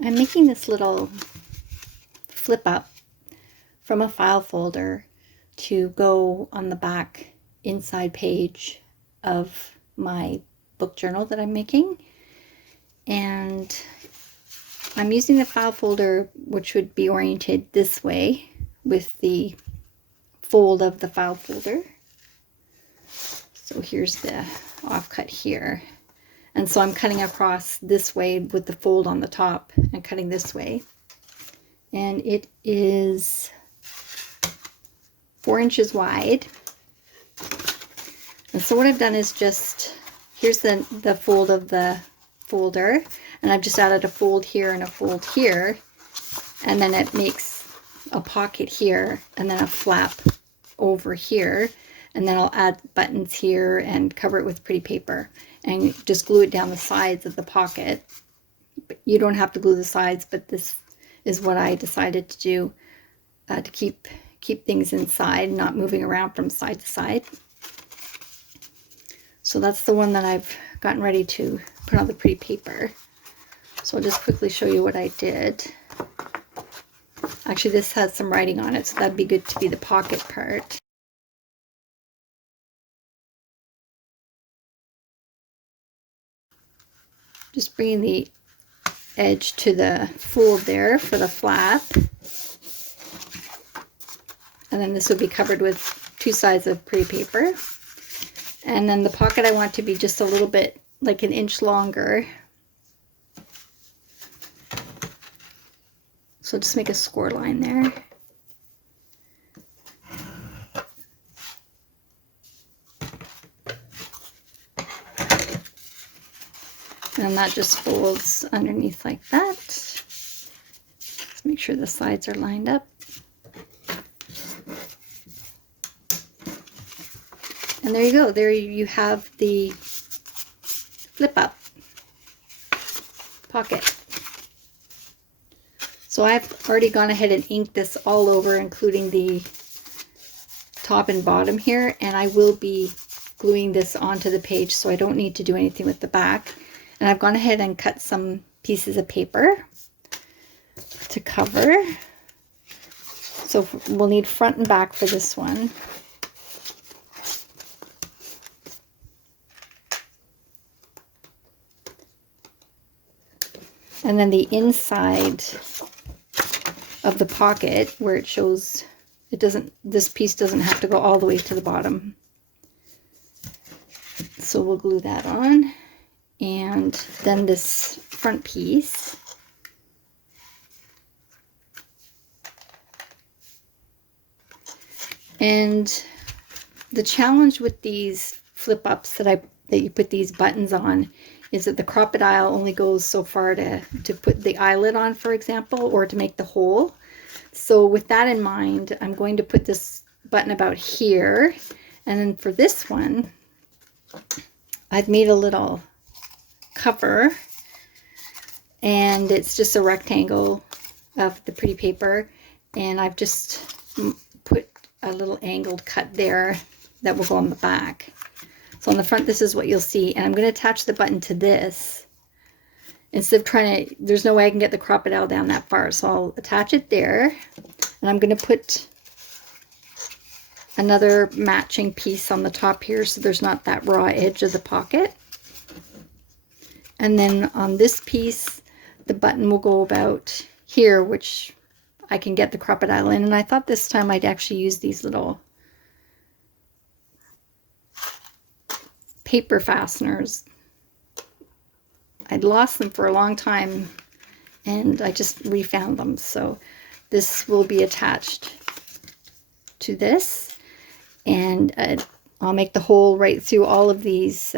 I'm making this little flip up from a file folder to go on the back inside page of my book journal that I'm making. And I'm using the file folder, which would be oriented this way with the fold of the file folder. So here's the offcut here. And so I'm cutting across this way with the fold on the top and cutting this way. And it is 4 inches wide. And so what I've done is just, here's the fold of the folder, and I've just added a fold here and a fold here, and then it makes a pocket here and then a flap over here, and then I'll add buttons here and cover it with pretty paper and just glue it down the sides of the pocket. But you don't have to glue the sides, but this is what I decided to do to keep things inside, not moving around from side to side. So that's the one that I've gotten ready to put on the pretty paper. So I'll just quickly show you what I did. Actually, this has some writing on it, so that'd be good to be the pocket part. Just bringing the edge to the fold there for the flap. And then this would be covered with 2 sides of pretty paper. And then the pocket I want to be just a little bit like 1 inch longer. So just make a score line there. And that just folds underneath like that. Let's make sure the sides are lined up. And there you go. There you have the flip up pocket. So I've already gone ahead and inked this all over, including the top and bottom here, and I will be gluing this onto the page, so I don't need to do anything with the back. And I've gone ahead and cut some pieces of paper to cover. So we'll need front and back for this one. And then the inside of the pocket where it shows, this piece doesn't have to go all the way to the bottom. So we'll glue that on. And then this front piece. And the challenge with these flip ups that you put these buttons on is that the crocodile only goes so far to put the eyelid on, for example, or to make the hole. So with that in mind, I'm going to put this button about here. And then for this one, I've made a little cover, and it's just a rectangle of the pretty paper, and I've just put a little angled cut there that will go on the back. So on the front, this is what you'll see, and I'm going to attach the button to this instead of trying to, there's no way I can get the crocodile down that far, so I'll attach it there, and I'm going to put another matching piece on the top here so there's not that raw edge of the pocket. And then on this piece, the button will go about here, which I can get the crocodile in. And I thought this time I'd actually use these little paper fasteners. I'd lost them for a long time, and I just refound them. So this will be attached to this, and I'll make the hole right through all of these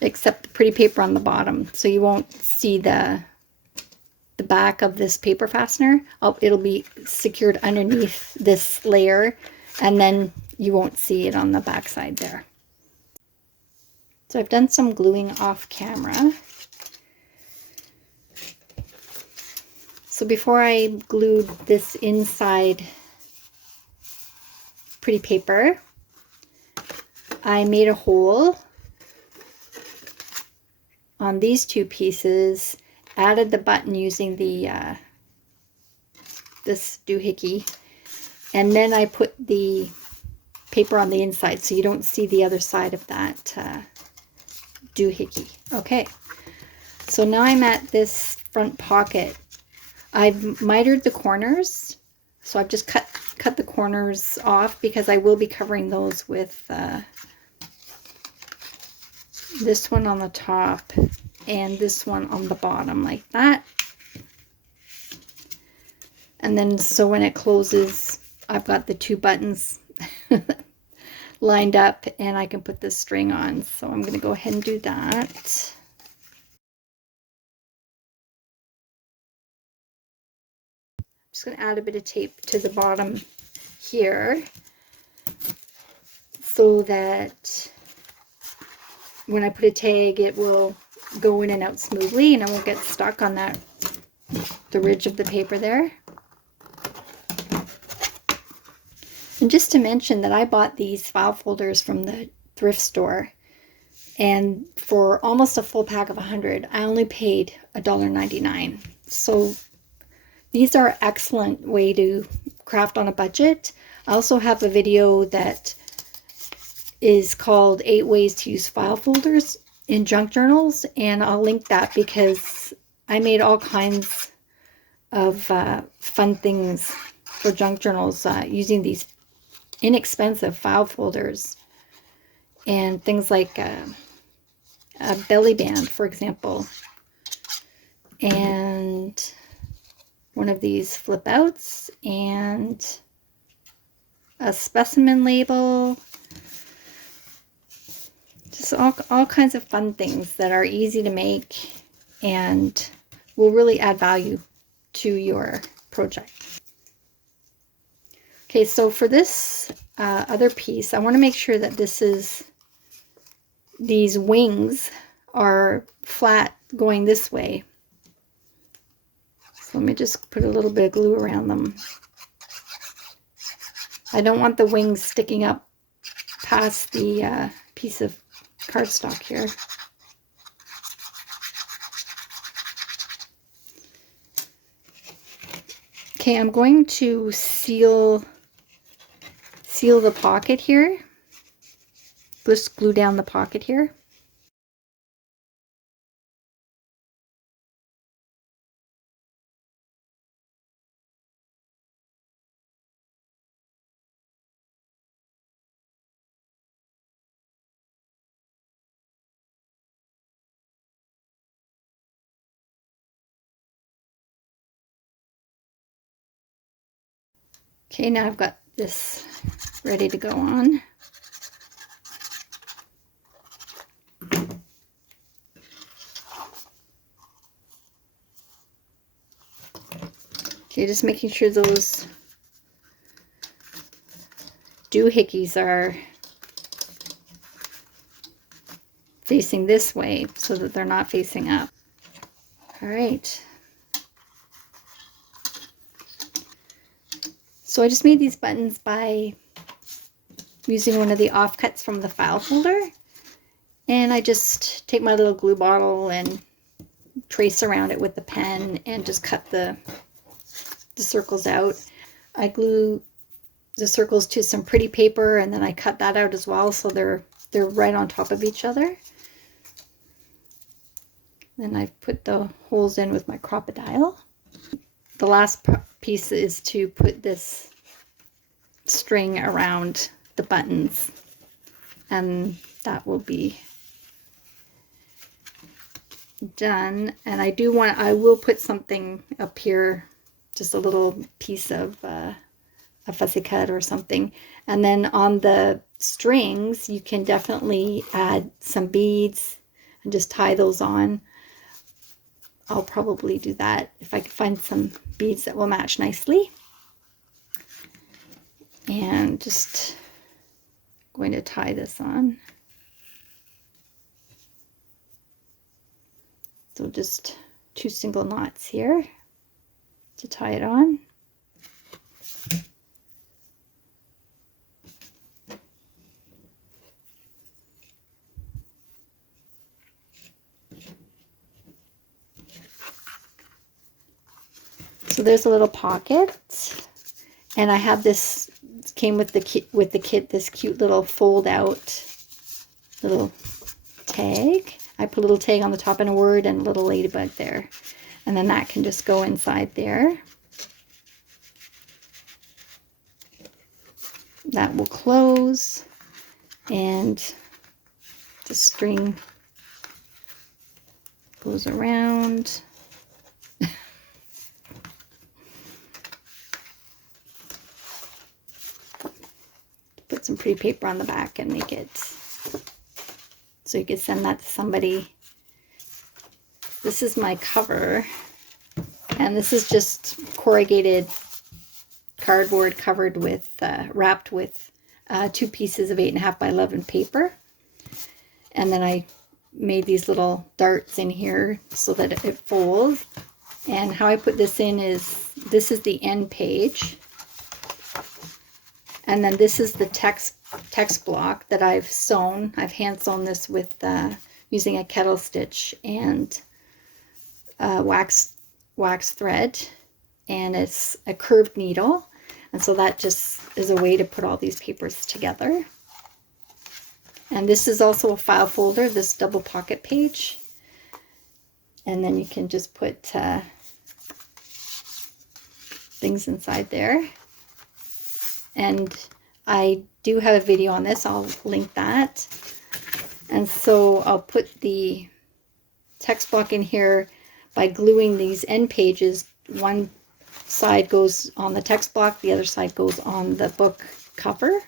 except the pretty paper on the bottom, so you won't see the back of this paper fastener. It'll be secured underneath this layer, and then you won't see it on the back side there. So I've done some gluing off camera. So before I glued this inside pretty paper, I made a hole on these 2 pieces, added the button using the this doohickey, and then I put the paper on the inside so you don't see the other side of that doohickey. Okay, so now I'm at this front pocket. I've mitered the corners, so I've just cut the corners off because I will be covering those with this one on the top and this one on the bottom, like that. And then so when it closes, I've got the two buttons lined up and I can put this string on. So I'm going to go ahead and do that. I'm just going to add a bit of tape to the bottom here so that when I put a tag, it will go in and out smoothly and it won't get stuck on that, the ridge of the paper there. And just to mention that I bought these file folders from the thrift store, and for almost a full pack of 100, I only paid $1.99. So these are an excellent way to craft on a budget. I also have a video that is called 8 Ways to Use File Folders in Junk Journals, and I'll link that because I made all kinds of fun things for junk journals using these inexpensive file folders, and things like a belly band, for example, and one of these flip outs, and a specimen label. Just all kinds of fun things that are easy to make and will really add value to your project. Okay, so for this other piece, I want to make sure that these wings are flat going this way. So let me just put a little bit of glue around them. I don't want the wings sticking up past the piece of cardstock here. Okay, I'm going to seal the pocket here. Just glue down the pocket here. Okay, now I've got this ready to go on. Okay, just making sure those doohickeys are facing this way so that they're not facing up. All right. So I just made these buttons by using one of the offcuts from the file folder. And I just take my little glue bottle and trace around it with the pen and just cut the circles out. I glue the circles to some pretty paper and then I cut that out as well so they're right on top of each other. Then I've put the holes in with my crocodile. The last piece is to put this string around the buttons, and that will be done. And I will put something up here, just a little piece of a fussy cut or something. And then on the strings, you can definitely add some beads and just tie those on. I'll probably do that if I can find some beads that will match nicely. And just going to tie this on. So just 2 single knots here to tie it on. So there's a little pocket, and I have this, came with the kit, this cute little fold out little tag. I put a little tag on the top and a word and a little ladybug there. And then that can just go inside there. That will close, and the string goes around. Put some pretty paper on the back and make it so you could send that to somebody. This is my cover, and this is just corrugated cardboard covered with, wrapped with 2 pieces of 8.5 by 11 paper. And then I made these little darts in here so that it folds. And how I put this in is, this is the end page. And then this is the text block that I've sewn. I've hand sewn this with using a kettle stitch and wax thread, and it's a curved needle, and so that just is a way to put all these papers together. And this is also a file folder, this double pocket page, and then you can just put things inside there. And I do have a video on this, I'll link that. And so I'll put the text block in here by gluing these end pages. One side goes on the text block, the other side goes on the book cover.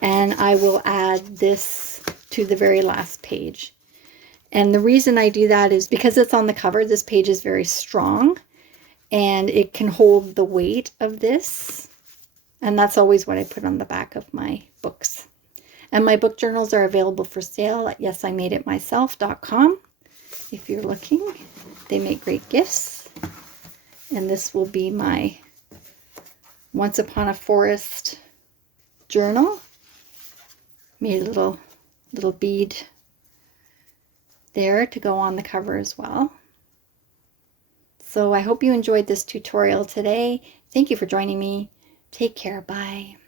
And I will add this to the very last page. And the reason I do that is because it's on the cover, this page is very strong and it can hold the weight of this. And that's always what I put on the back of my books. And my book journals are available for sale at yesimadeitmyself.com. If you're looking, they make great gifts. And this will be my Once Upon a Forest journal. Made a little bead there to go on the cover as well. So I hope you enjoyed this tutorial today. Thank you for joining me. Take care. Bye.